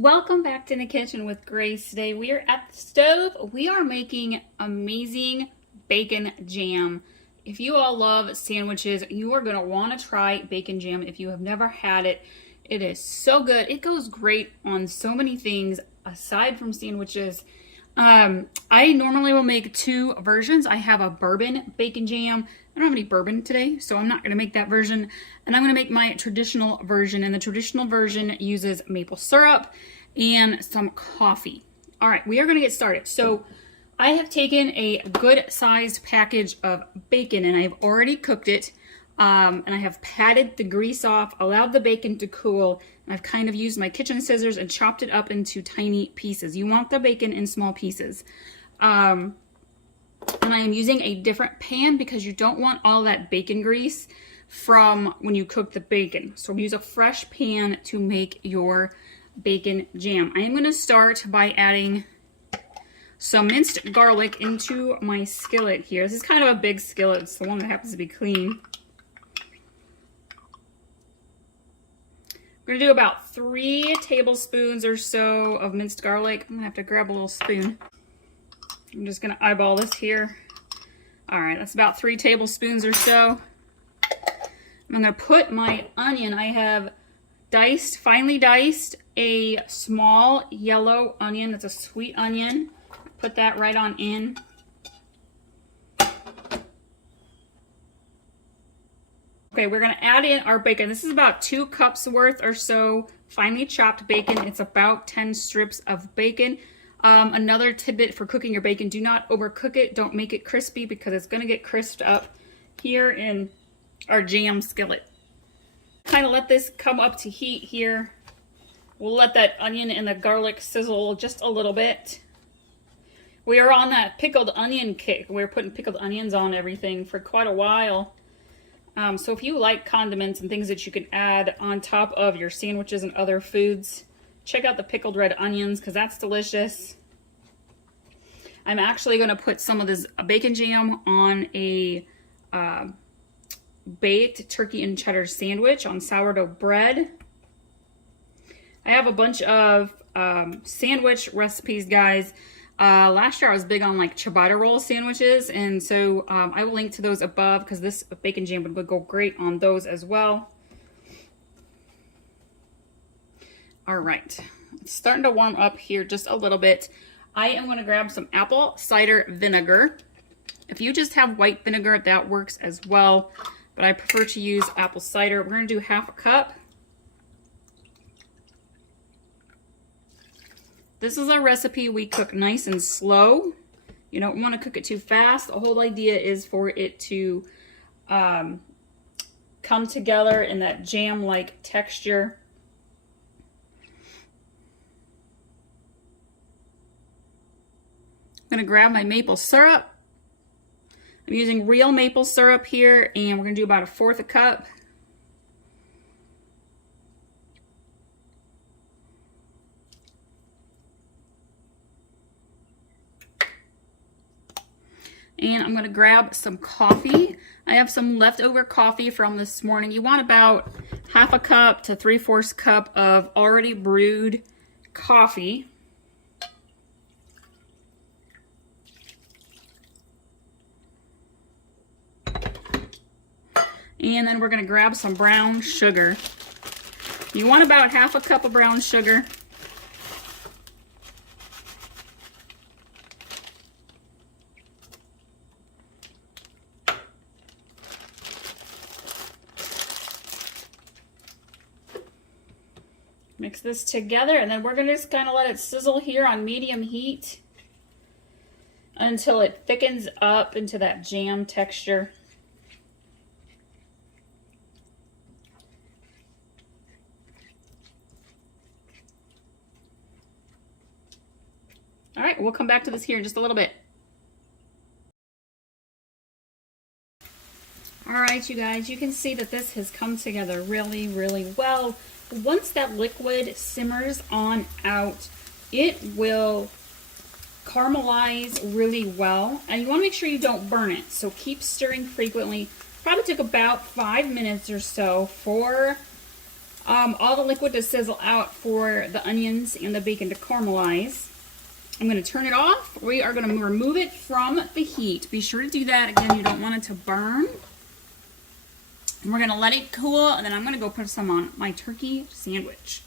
Welcome back to In the Kitchen with Grace. Today we are at the stove. We are making amazing bacon jam. If you all love sandwiches, you are going to want to try bacon jam if you have never had it. It is so good. It goes great on so many things aside from sandwiches. I normally will make two versions. I have a bourbon bacon jam. I don't have any bourbon today, so I'm not going to make that version. And I'm going to make my traditional version. And the traditional version uses maple syrup and some coffee. All right, we are going to get started. So I have taken a good sized package of bacon and I've already cooked it. And I have patted the grease off, allowed the bacon to cool, and I've kind of used my kitchen scissors and chopped it up into tiny pieces. You want the bacon in small pieces. And I am using a different pan because you don't want all that bacon grease from when you cook the bacon. So use a fresh pan to make your bacon jam. I am going to start by adding some minced garlic into my skillet here. This is kind of a big skillet. It's the one that happens to be clean. We're going to do about 3 tablespoons or so of minced garlic. I'm going to have to grab a little spoon. I'm just going to eyeball this here. All right, that's about 3 tablespoons or so. I'm going to put my onion. I have diced, finely diced, a small yellow onion. That's a sweet onion. Put that right on in. Okay, we're going to add in our bacon. This is about 2 cups worth or so finely chopped bacon. It's about 10 strips of bacon. Another tidbit for cooking your bacon, do not overcook it. Don't make it crispy because it's going to get crisped up here in our jam skillet. Kind of let this come up to heat here. We'll let that onion and the garlic sizzle just a little bit. We are on that pickled onion kick. We're putting pickled onions on everything for quite a while. So if you like condiments and things that you can add on top of your sandwiches and other foods, check out the pickled red onions because that's delicious. I'm actually going to put some of this bacon jam on a baked turkey and cheddar sandwich on sourdough bread. I have a bunch of sandwich recipes, guys. Last year I was big on like ciabatta roll sandwiches, and so I will link to those above because this bacon jam would go great on those as well. All right, it's starting to warm up here just a little bit. I am going to grab some apple cider vinegar. If you just have white vinegar, that works as well, but I prefer to use apple cider. We're going to do half a cup. This is a recipe we cook nice and slow. You don't want to cook it too fast. The whole idea is for it to come together in that jam-like texture. I'm going to grab my maple syrup. I'm using real maple syrup here, and we're going to do about 1/4 cup. And I'm going to grab some coffee. I have some leftover coffee from this morning. You want about 1/2 cup to 3/4 cup of already brewed coffee. And then we're going to grab some brown sugar. You want about 1/2 cup of brown sugar. Mix this together, and then we're going to just kind of let it sizzle here on medium heat until it thickens up into that jam texture. All right, we'll come back to this here in just a little bit. All right, you guys, you can see that this has come together really, really well. Once that liquid simmers on out, it will caramelize really well, and you want to make sure you don't burn it, so keep stirring frequently. Probably took about 5 minutes or so for all the liquid to sizzle out for the onions and the bacon to caramelize. I'm going to turn it off. We are going to remove it from the heat. Be sure to do that. Again, you don't want it to burn. And we're going to let it cool, and then I'm going to go put some on my turkey sandwich.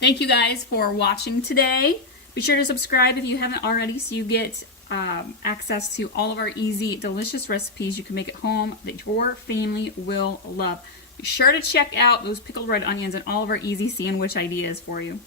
Thank you guys for watching today. Be sure to subscribe if you haven't already so you get access to all of our easy, delicious recipes you can make at home that your family will love. Be sure to check out those pickled red onions and all of our easy sandwich ideas for you.